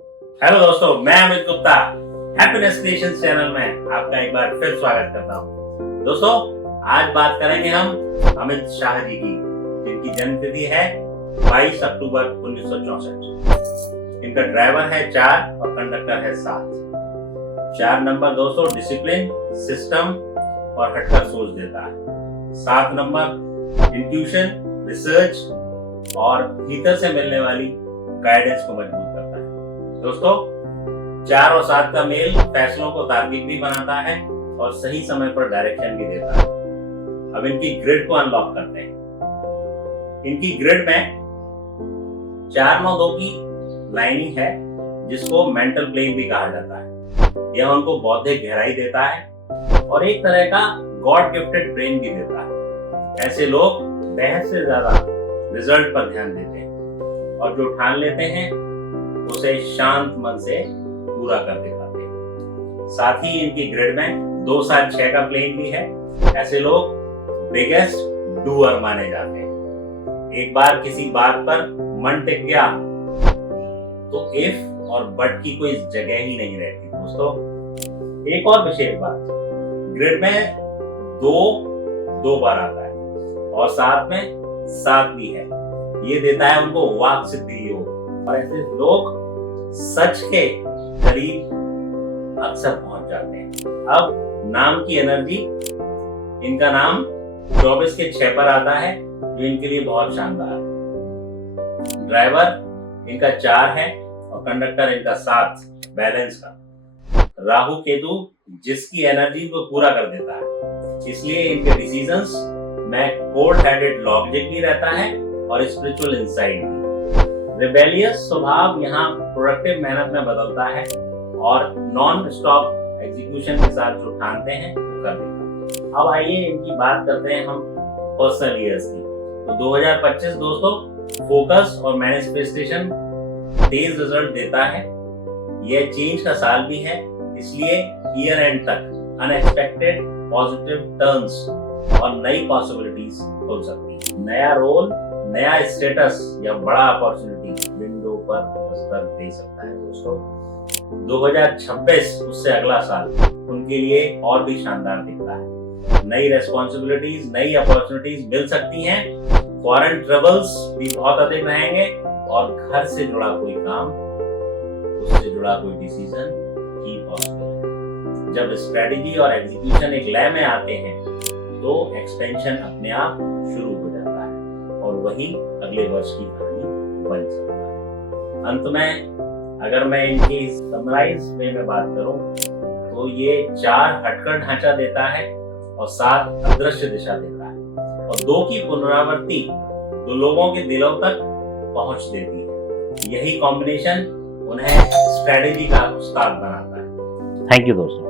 Hello दोस्तों, मैं Amit Gupta happiness creation channel में आपका एक बार फिर स्वागत करता हूँ। दोस्तों, आज बात करेंगे हम अमित शाह जी की, जिनकी जन्मतिथि है 22 अक्टूबर 1964। इनका ड्राइवर है 4 और कंडक्टर है 7। 4 नंबर दोस्तों डिसिप्लिन, सिस्टम और हटकर सोच देता है। 7 नंबर इंट्यूशन, रिसर्च और भीतर से मिलने वाली गाइडेंस को मजबूत करता है। दोस्तों, 4 और 7 का मेल फैसलों को तार्किक भी बनाता है और सही समय पर डायरेक्शन भी देता है। अब इनकी ग्रिड को अनलॉक करते हैं। इनकी ग्रिड में 4-9-2 की लाइनिंग है, जिसको मेंटल प्लेन भी कहा जाता है। यह उनको बौद्धिक गहराई देता है और एक तरह का गॉड गिफ्टेड ब्रेन भी देता है। ऐसे लोग बहस से ज्यादा रिजल्ट पर ध्यान देते हैं और जो ठान लेते हैं उसे शांत मन से पूरा कर दिखाते हैं। साथ ही इनकी ग्रिड में 2, 7, 6 का प्लेन भी है। ऐसे लोग बिगेस्ट डूअर माने जाते हैं। एक बार किसी बात पर मन टिक गया तो इफ और बट की कोई जगह ही नहीं रहती। दोस्तों, एक और विशेष बात, ग्रिड में 2 बार आता है और साथ में 7 भी है। ये देता है उनको वाक सिद्धि योग। और ऐसे लोग सच के करीब अक्सर पहुंच जाते हैं। अब नाम की एनर्जी, इनका नाम 24 के 6 पर आता है, जो इनके लिए बहुत शानदार है। ड्राइवर इनका 4 है और कंडक्टर इनका 7, बैलेंस का। राहु केतु जिसकी एनर्जी को पूरा कर देता है, इसलिए इनके डिसीजंस में कोल्ड हार्टेड लॉजिक भी रहता है और स्पिरिचुअल इंसाइट भी। रिबेलियस स्वभाव यहाँ प्रोडक्टिव मेहनत में बदलता है और नॉन स्टॉप एग्जीक्यूशन के साथ जो ठानते हैं वो कर देता है। अब आइए इनकी बात करते हैं हम पर्सनल ईयर्स की। तो 2025 दोस्तों फोकस और मैनिफेस्टेशन तेज रिजल्ट देता है। यह चेंज का साल भी है, इसलिए ईयर एंड तक अनएक्सपेक्टेड पॉजिटिव टर्न्स और नई पॉसिबिलिटीज हो सकती है। नया रोल, नया स्टेटस या बड़ा अपॉर्चुनिटी विंडो पर दस्तक दे सकता है। दोस्तों, 2026 उससे अगला साल उनके लिए और भी शानदार दिखता है। नई रेस्पॉन्सिबिलिटीज, नई अपॉर्चुनिटीज मिल सकती हैं। फॉरेन ट्रेवल्स भी बहुत अधिक रहेंगे और घर से जुड़ा कोई काम, उससे जुड़ा कोई डिसीजन ही पॉसिबल है। जब स्ट्रेटेजी और एग्जीक्यूशन एक लय में आते हैं तो एक्सपेंशन अपने आप शुरू हो जाता है और वही अगले वर्ष की कहानी बन सकता है। अंत में अगर मैं इनकी समराइज वे में बात करूं तो ये 4 हटकर ढांचा देता है और 7 अदृश्य दिशा देता है और 2 की पुनरावृत्ति 2 लोगों के दिलों तक पहुंच देती है। यही कॉम्बिनेशन उन्हें स्ट्रेटेजी का उस्ताद बनाता है। थैंक यू दोस्तों।